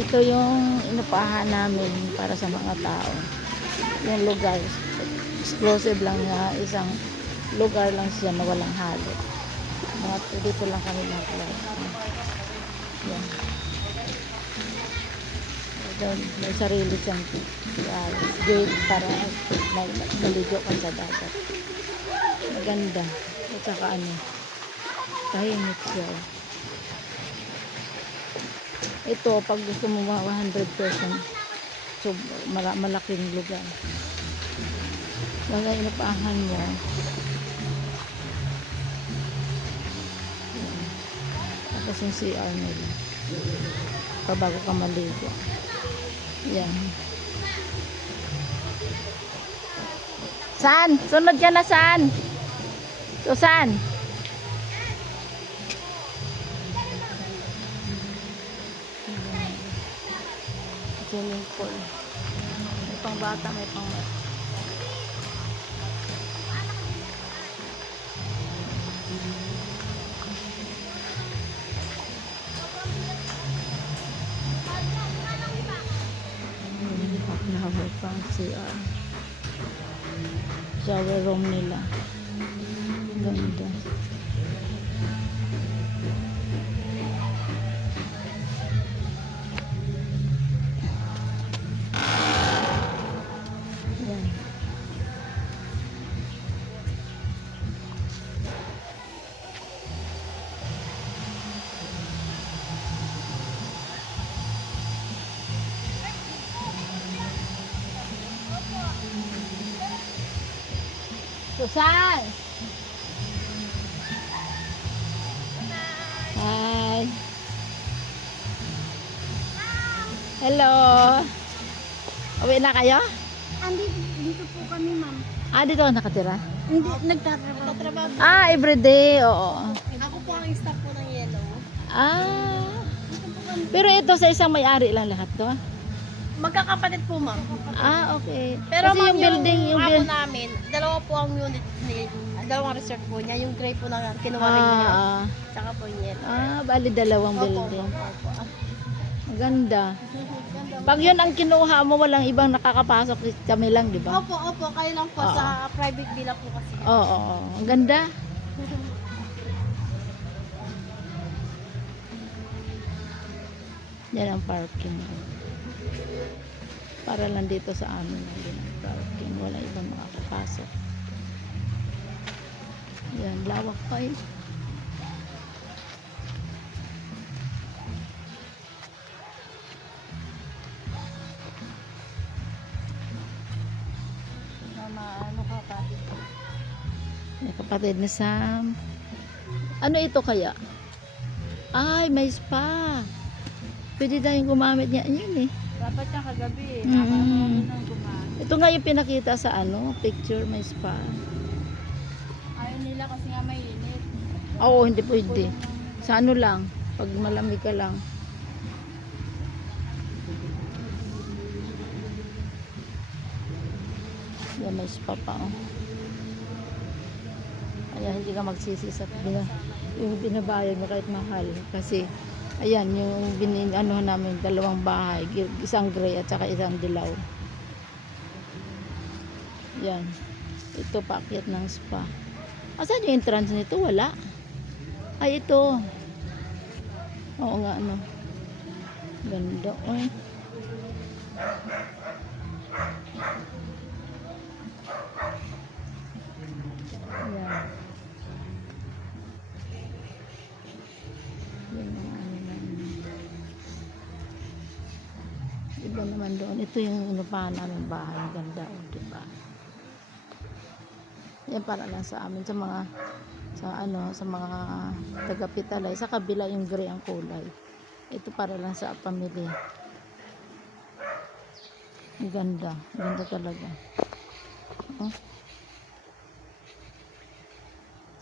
Ito yung inupahan namin para sa mga tao. Yung lugar, exclusive lang na isang lugar lang siya na walang halo. Dito lang kami mag-vlog. Yan. Doon, may sarili siyang gate para maligo ka sa dagat. Maganda. At saka tahimik siya. Ito, pag gusto mo 100%, so malaking lugar. Lagay inapaahan mo. Tapos yung CR nila. Bago ka maligo. Yan. Saan? Sunod ka na saan? Susan? Swimming pool. May pang bata, may pang may pang CR. Shower room nila. Ganda. Yan. Susan! Hi! Hello! Uwi na kayo? Dito po kami, ma'am. Dito ka nakatira? Hindi, nagtatrabaho. Everyday, oo. Ako po ang staff po ng Yellow. Pero ito sa isang may-ari lang lahat to? Magkakapatid po, ma'am. Okay. Pero Kasi ma'am, yung building, yung amo namin, dalawa po ang unit ni, dalawang resort po niya. Yung gray po na kinuha rin niya. Tsaka po yung Yellow. Bali dalawang Opo, building. opo. Maganda. Pag yun ang kinuha mo, walang ibang nakakapasok, kami lang, di ba? Opo, kayo lang po sa private villa po kasi. Oo. Ang ganda. Yan ang parking. Para lang dito sa amin lang din ang parking. Wala ibang makakapasok. Yan, lawak pa eh. Ano kapatid? May kapatid ni Sam. Ano ito kaya? Ay, may spa. Pwede tayong gumamit niya. Yan eh. Dapat niya kagabi eh. Ito nga yung pinakita sa picture, may spa. Ayaw nila kasi nga may init. Oo, hindi pwede. Sa lang, pag malamig ka lang. Yan, may spa pa Ayan, hindi ka magsisi sa yung binabayad mo kahit mahal. Kasi, ayan, yung namin, dalawang bahay. Isang gray at saka isang dilaw. Yan. Ito, paakyat ng spa. Asan yung entrance nito? Wala. Ay, ito. Oo nga, Ganda, Yan. Iba naman doon. Ito yung inupahan namin bahay. Ang ganda, diba? Yan para lang sa amin sa mga sa mga taga-Pitalay. Sa kabila yung gray ang kulay. Ito para lang sa pamilya. Ang ganda. Ganda talaga.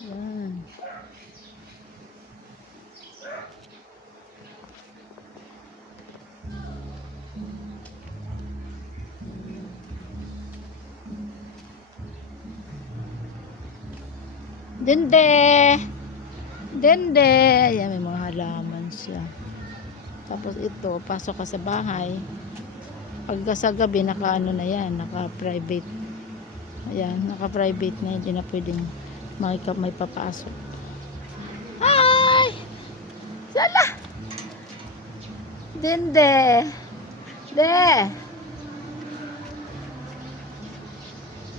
Yan. Dende. Ayan, may mga halaman siya. Tapos ito, pasok ka sa bahay. Pagka sa gabi, naka-ano na yan, naka-private. Ayan, naka-private na, hindi na pwedeng may papasok. Hi! Sala! Dinde! De!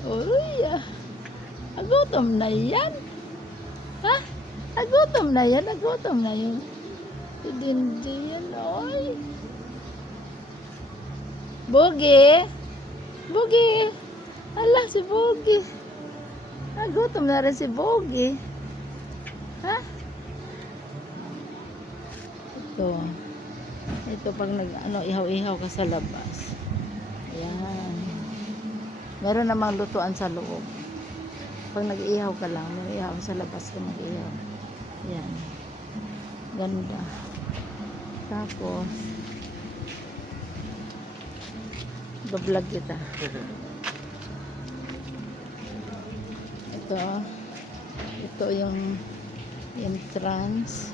Uy, agutom na yan. Ha? Agutom na yan, agutom na yun. Dinde yan, oy. Bogi! Bogi! Ala, si Bogi. Nagutom na rin si Bogi. Ha? Ito pag ihaw-ihaw ka sa labas. Ayan. Meron namang lutuan sa loob. Pag nag-ihaw ka lang, may ihaw sa labas ka mag-ihaw. Ayan. Ganda. Tapos, bablog kita. Ito yung entrance.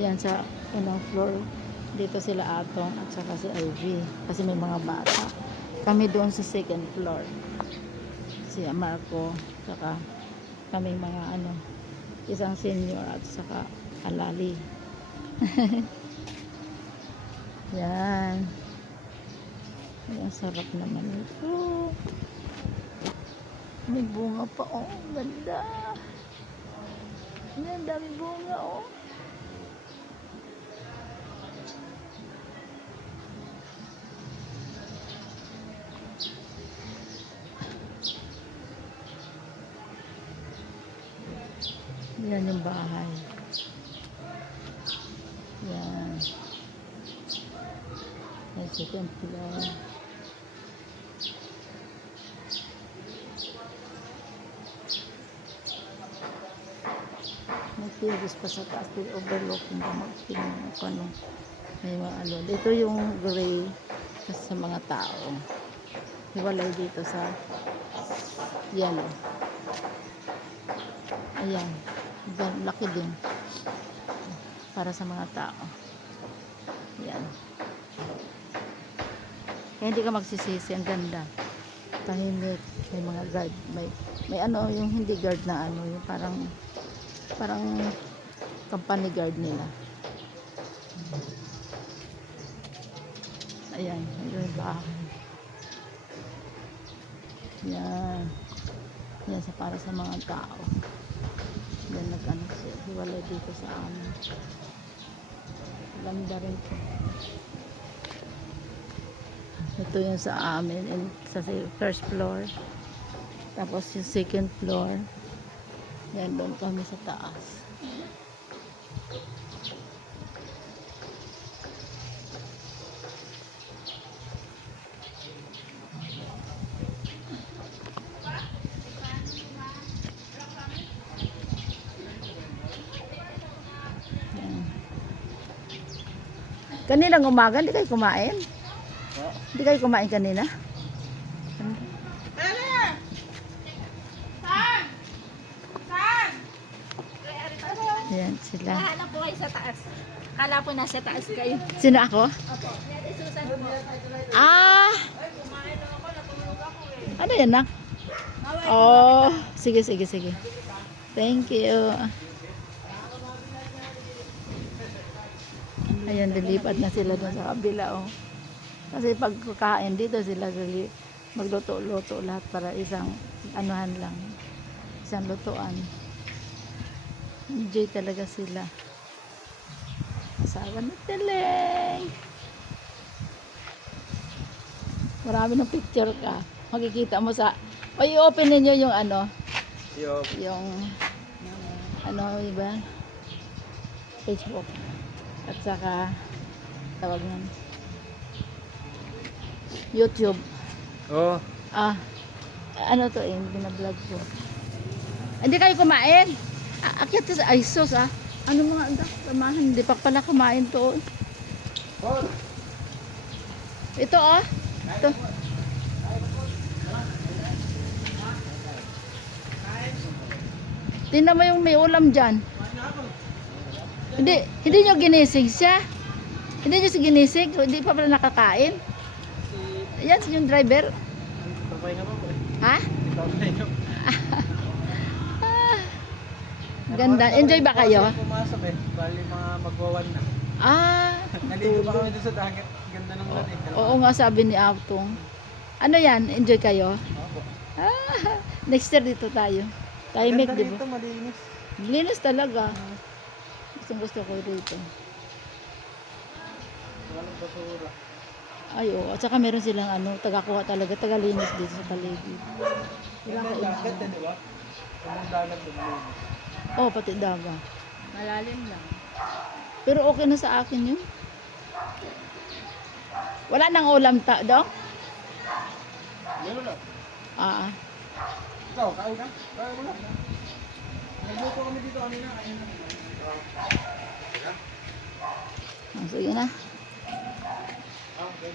Yan sa unang floor. Dito sila Atong at saka si Ivy. Kasi may mga bata. Kami doon sa second floor. Si Marco. Saka kami mga isang senior at saka Alali. Yan. Ang sarap naman ito. May bunga pa, oh. Ganda. Ang dami bunga, oh. Yan yung bahay. Yan. Yan second floor. Magtiris pa sa taas. Overlooking ka magtingin kung ano. May mga dito yung gray sa mga tao. Hiwalay dito sa yellow. Ayan. Laki din. Para sa mga tao. Ayan. Kaya hindi ka magsisisi. Ang ganda. Tahimik. May mga guard. May yung hindi guard na yung parang company guard nila. Ayan. Ayun yung bahay. Yan. Yan para sa mga tao. Yan siya. Hiwalay dito sa amin. Ganda rin po. Ito yung sa amin. Sa first floor. Tapos yung second floor. Yan doon kami sa taas. Kaninang umaga, hindi kayo kumain? Hindi kayo kumain kanina? Ayan sila. Kala po kayo sa taas. Kala po nasa taas kayo. Sino ako? Opo. Susan po. Ah! Ano yan na? Oh, sige. Thank you. Ayan, lilipat na sila doon sa kabila, oh. Kasi pag kakain dito sila magluto-luto lahat para isang anuhan lang. Isang lutuan. Enjoy talaga sila. Asawa na Teleng. Marami ng picture ka. Makikita mo sa i-open ninyo yung yung iba? Facebook. At saka tawag nun YouTube. Oh. Ano to binablog ko. Hindi kayo kumain? Akyat sa ISOS Ano mga anak, tamahan, hindi pa pala kumain to. Ito Ito. Tingnan mo yung may ulam dyan. Hindi nyo ginising siya. Hindi nyo si ginising. Hindi pa pala nakakain. Yan, yung driver. Babay na po. Ha? Babay na po. Ganda. Enjoy ba kayo? Pumasok eh. Bali mga magwawan na. Ah, Naligo pa kami doon sa dagat. Ganda ng lalim. oo nga sabi ni Aptong. Ano yan? Enjoy kayo? Opo. Ah, next year dito tayo. Tahimik, Ganda di ba? rito, malinis. Linis talaga. Gusto ko rito. Walang basura. Ay, oo. At saka meron silang tagakuha talaga, tagalinis dito sa paligid. Ganda ng dagat eh, di ba? Ganda ng dagat doon. Malinis. Oh, pati daga. Malalim lang. Pero okay na sa akin yun. Wala nang ulam daw? Meron na. Ah, Ikaw, kain ka? Kain mo na. Nagluto kami dito kanina. Kain na. sige na. Ah, okay.